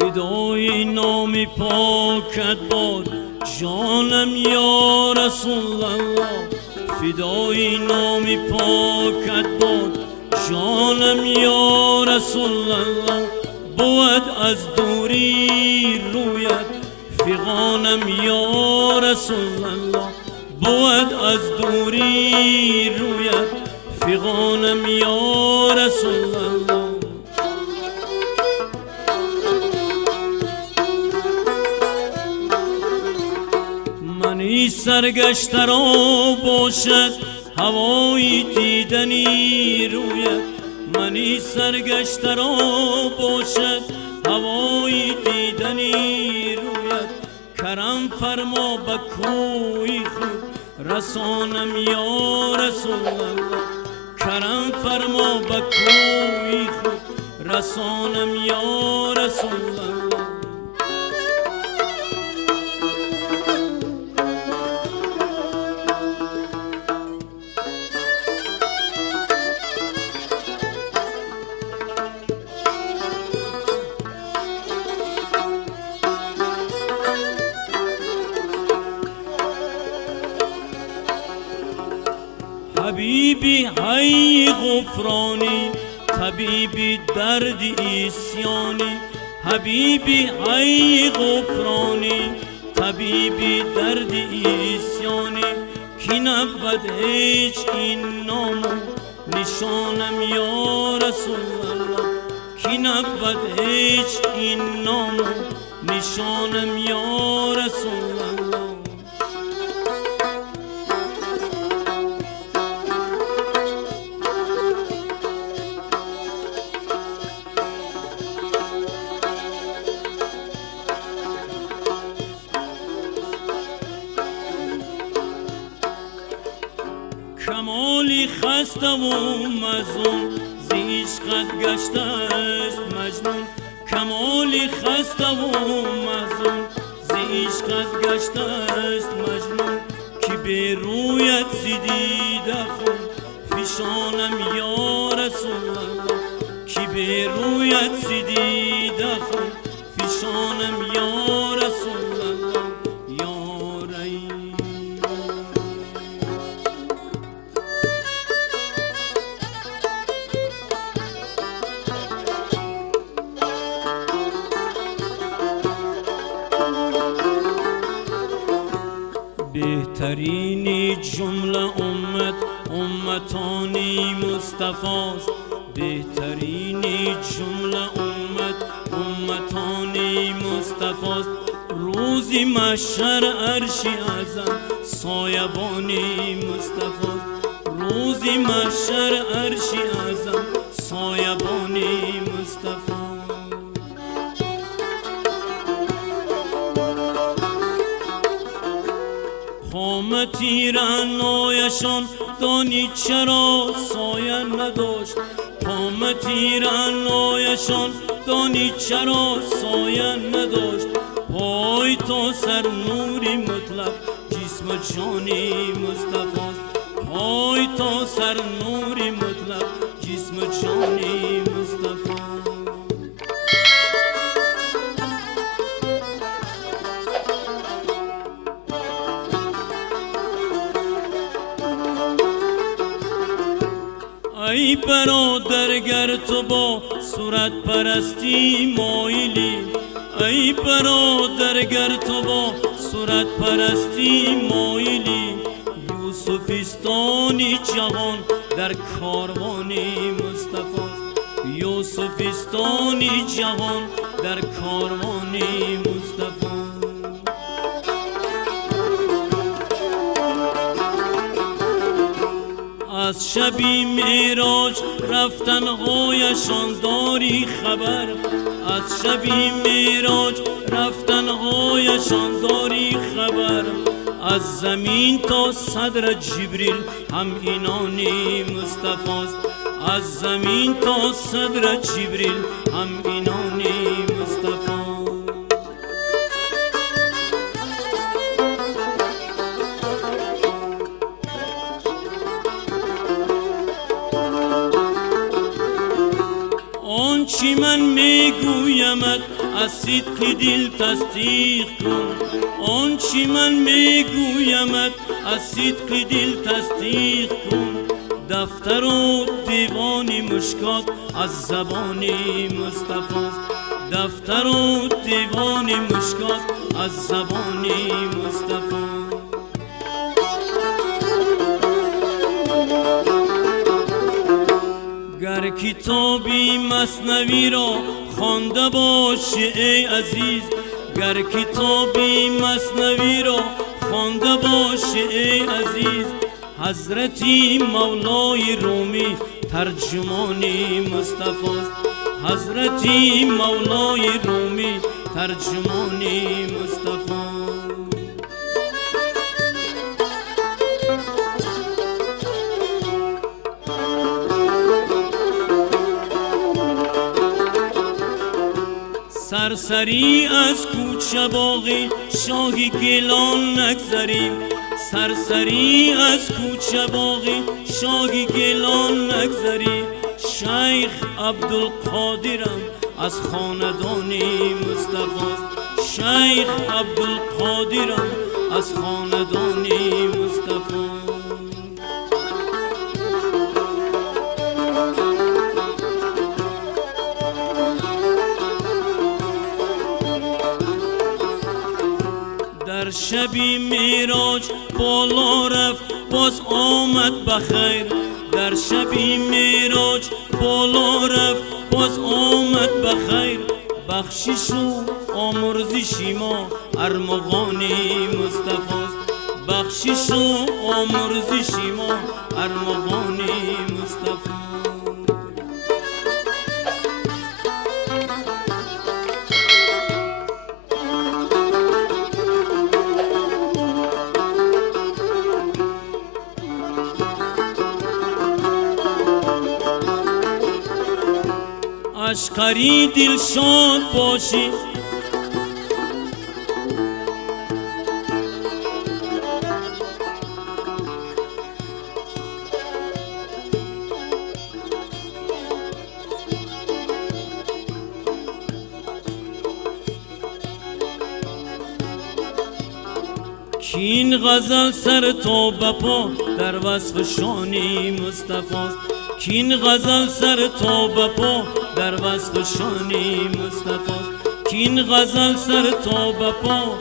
فدای نام پاکت باد جانم یا رسول الله، فدای نام پاکت باد جانم یا رسول الله. بود از دوری رویت فغانم یا رسول الله، بود از دوری رویت فغانم یا رسول الله. منی سرگشته را باشد هوای دیدنی رویت، منی سرگشته را باشد هوای دیدنی رویت. کرم فرما به کوی خود رسانم یا رسول الله، کرم فرما به کوی خود رسانم یا رسول الله. حبیبی های غفرانی طبیبی درد ایسیانی، حبیبی های غفرانی طبیبی درد ایسیانی. کی نبود هیچ این نام نشانم یا رسول الله، کی نبود هیچ این نام نشانم یا رسول الله. کمالی خسته و مزون ز عشقت گشته است مجنون، کمالی خسته و مزون ز عشقت گشته است مجنون. که به رویت زدیده خون فشانم یا رسول الله، که به رویت زدیده خون فشانم یا رسول الله. بهترین جمله امتانی مصطفاست، بهترین جمله امتانی مصطفاست. روزی محشر عرش اعظم سایبانی مصطفاست، روزی محشر عرش اعظم سایبانی مصطفاست. قامتی رعنایشان دانی چرا سایه نداشت، قامتی رعنایشان دانی چرا سایه نداشت. پای تا سر نوری مطلق جسم و جانی مصطفاست، پای تا سر نوری مطلق جسم و جانی مصطفاست. ای برادر گر تو با صورت پرستی مایلی، ای برادر گر تو با صورت پرستی مایلی. یوسفستانی جهان در کاروانی مصطفاست، یوسفستانی جهان در کاروانی مصطفاست. از شبی معراج رفتن هایشان داری خبر، از شبی معراج رفتن هایشان داری خبر. از زمین تا صدر جبریل هم اینانی مصطفاست، از زمین تا صدر جبریل هم اینانی مصطفاست. آنچی من میگویمت از صدق دل تصدیق کن. آنچه من میگویمت از صدق دل تصدیق کن. دفتر و دیوان مشکات از زبان مصطفی است. دفتر و دیوان مشکات از زبان مصطفی. گر کتابی مثنوی را خوانده باشی ای عزیز، گر کتابی مثنوی را خوانده باشی ای عزیز، حضرت مولای رومی ترجمان مصطفی است. حضرت مولای رومی ترجمان مصطفی. سرسری از کوچه باغی شاهی گیلان نگذریم. سرسری از کوچه باغی شاهی گیلان نگذریم. شیخ عبدالقادرم از خاندان مصطفی است. شیخ عبدالقادرم از خاندان مصطفی. در شبی معراج بالا رفت باز آمد بخیر. در شبی معراج بالا رفت باز آمد بخیر. بخشش و آمرزش ما ارمغان مصطفی است. بخشش و آمرزش ما ارمغان مصطفی. اشقری دلشاد باشی کین غزل سر تا بپا در وصف شان مصطفی است. کین غزل سر تا بپا در وصف شان مصطفی است. کین غزل سر تا بپا